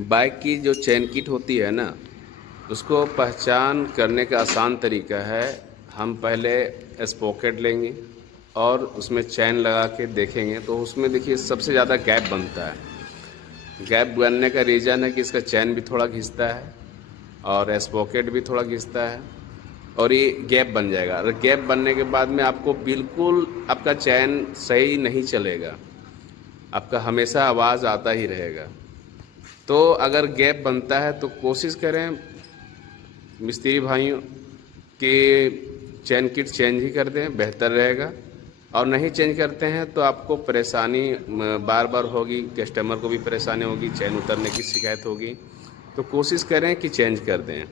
Bike की जो chain kit होती है ना, उसको पहचान करने का आसान तरीका है, हम पहले स्पॉकेट लेंगे और उसमें चैन लगा के देखेंगे तो उसमें देखिए सबसे ज़्यादा गैप बनता है। गैप बनने का रीज़न है कि इसका चैन भी थोड़ा घिसता है और स्पॉकेट भी थोड़ा घिसता है और ये गैप बन जाएगा। और गैप बनने के बाद में आपको बिल्कुल आपका चैन सही नहीं चलेगा, आपका हमेशा आवाज़ आता ही रहेगा। तो अगर गैप बनता है तो कोशिश करें मिस्त्री भाइयों कि चैन किट चेंज ही कर दें, बेहतर रहेगा। और नहीं चेंज करते हैं तो आपको परेशानी बार बार होगी, कस्टमर को भी परेशानी होगी, चैन उतरने की शिकायत होगी। तो कोशिश करें कि चेंज कर दें।